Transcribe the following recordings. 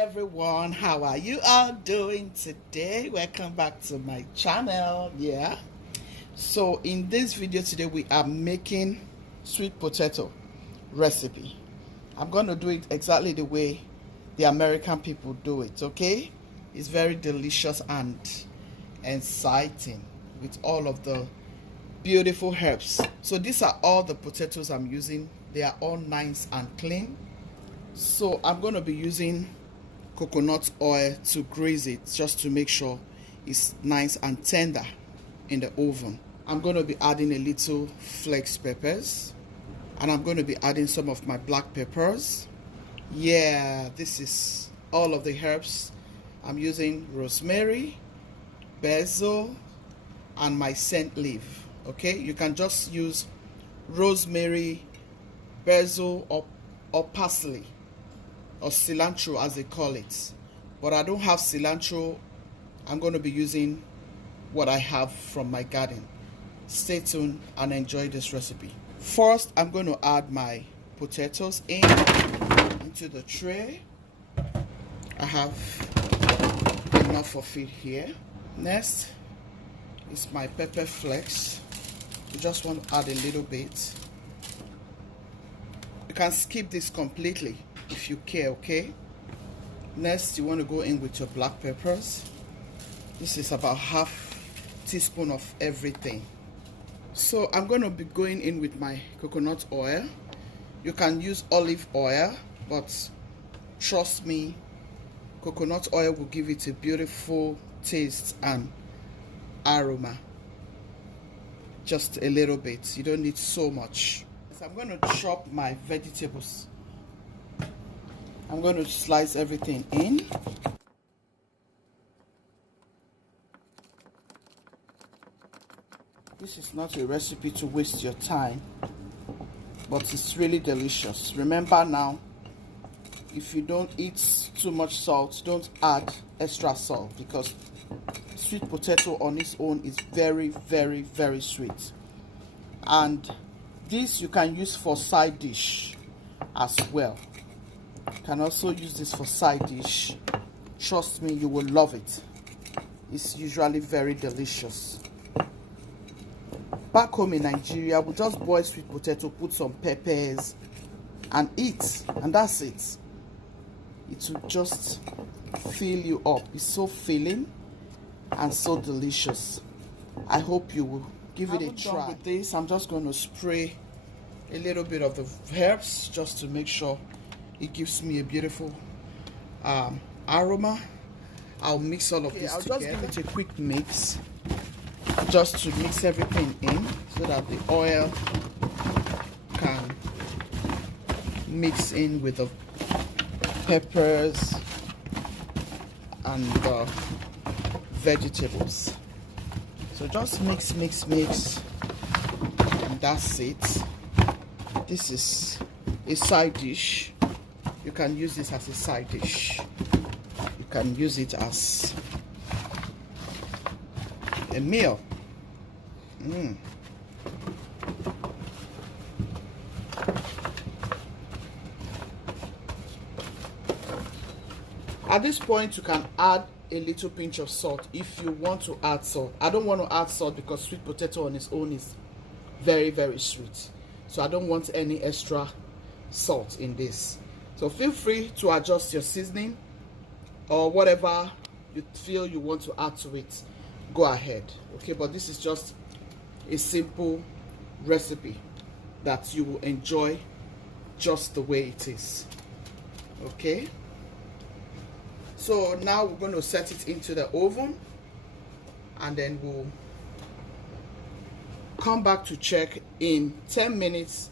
everyone, how are you all doing today? Welcome back to my channel. So in this video today we are making sweet potato recipe. I'm going to do it exactly the way the American people do it. Okay, it's very delicious and exciting with all of the beautiful herbs. So these are all the potatoes I'm using. They are all nice and clean. So I'm going to be using coconut oil to grease it, just to make sure it's nice and tender in the oven. I'm going to be adding a little flakes peppers, and I'm going to be adding some of my black peppers. This is all of the herbs. I'm using rosemary, basil, and my scent leaf. Okay, you can just use rosemary, basil, or parsley, or cilantro as they call it, but I don't have cilantro. I'm going to be using what I have from my garden. Stay tuned and enjoy this recipe. First, I'm going to add my potatoes into the tray. I have enough of it here. Next is my pepper flakes. You just want to add a little bit. You can skip this completely if you care, okay? Next, you want to go in with your black peppers. This is about half teaspoon of everything. So I'm going to be going in with my coconut oil. You can use olive oil, but trust me, coconut oil will give it a beautiful taste and aroma. Just a little bit, you don't need so much. So I'm going to chop my vegetables. I'm going to slice everything in. This is not a recipe to waste your time, but it's really delicious. Remember now, if you don't eat too much salt, don't add extra salt, because sweet potato on its own is very, very, very sweet. And this you can use for side dish as well. You can also use this for side dish. Trust me, you will love it. It's usually very delicious. Back home in Nigeria, we just boil sweet potato, put some peppers, and eat, and that's it. It will just fill you up. It's so filling and so delicious. I hope you will give it a try. With this, I'm just going to spray a little bit of the herbs just to make sure it gives me a beautiful aroma. I'll mix all of this together. I'll just give it a quick mix, just to mix everything in so that the oil can mix in with the peppers and the vegetables. So just mix, and that's it. This is a side dish. You can use this as a side dish. You can use it as a meal. At this point, you can add a little pinch of salt if you want to add salt. I don't want to add salt because sweet potato on its own is very, very sweet. So I don't want any extra salt in this. So feel free to adjust your seasoning or whatever you feel you want to add to it. Go ahead, okay? But this is just a simple recipe that you will enjoy just the way it is, okay? So now we're going to set it into the oven, and then we'll come back to check in 10 minutes.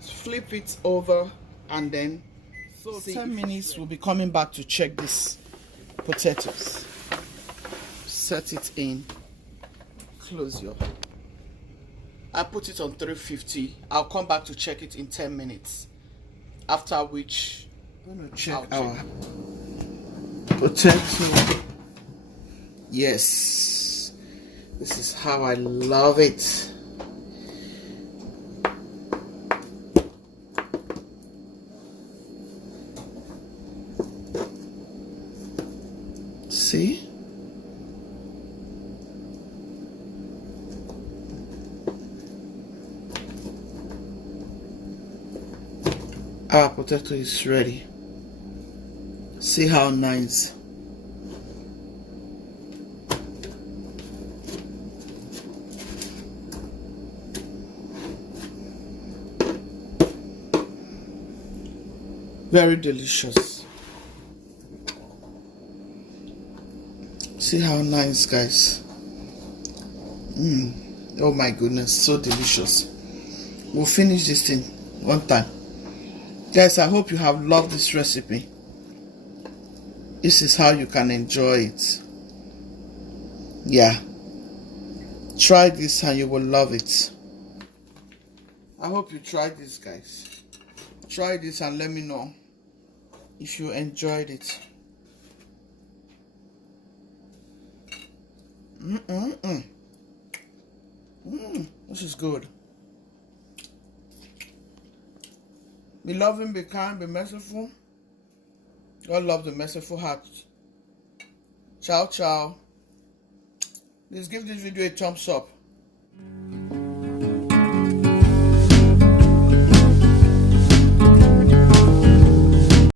Flip it over, and then 10 minutes we'll be coming back to check this potatoes. Set it in, close your. I put it on 350. I'll come back to check it in 10 minutes, after which I'm going to check our potato. Yes, this is how I love it. See? Our potato is ready. See how nice. Very delicious. See how nice, guys. Oh my goodness, so delicious. We'll finish this thing one time. Guys, I hope you have loved this recipe. This is how you can enjoy it. Yeah. Try this and you will love it. I hope you tried this, guys. Try this and let me know if you enjoyed it. This is good. Be loving, be kind, be merciful. God love the merciful heart. Ciao, ciao. Please give this video a thumbs up.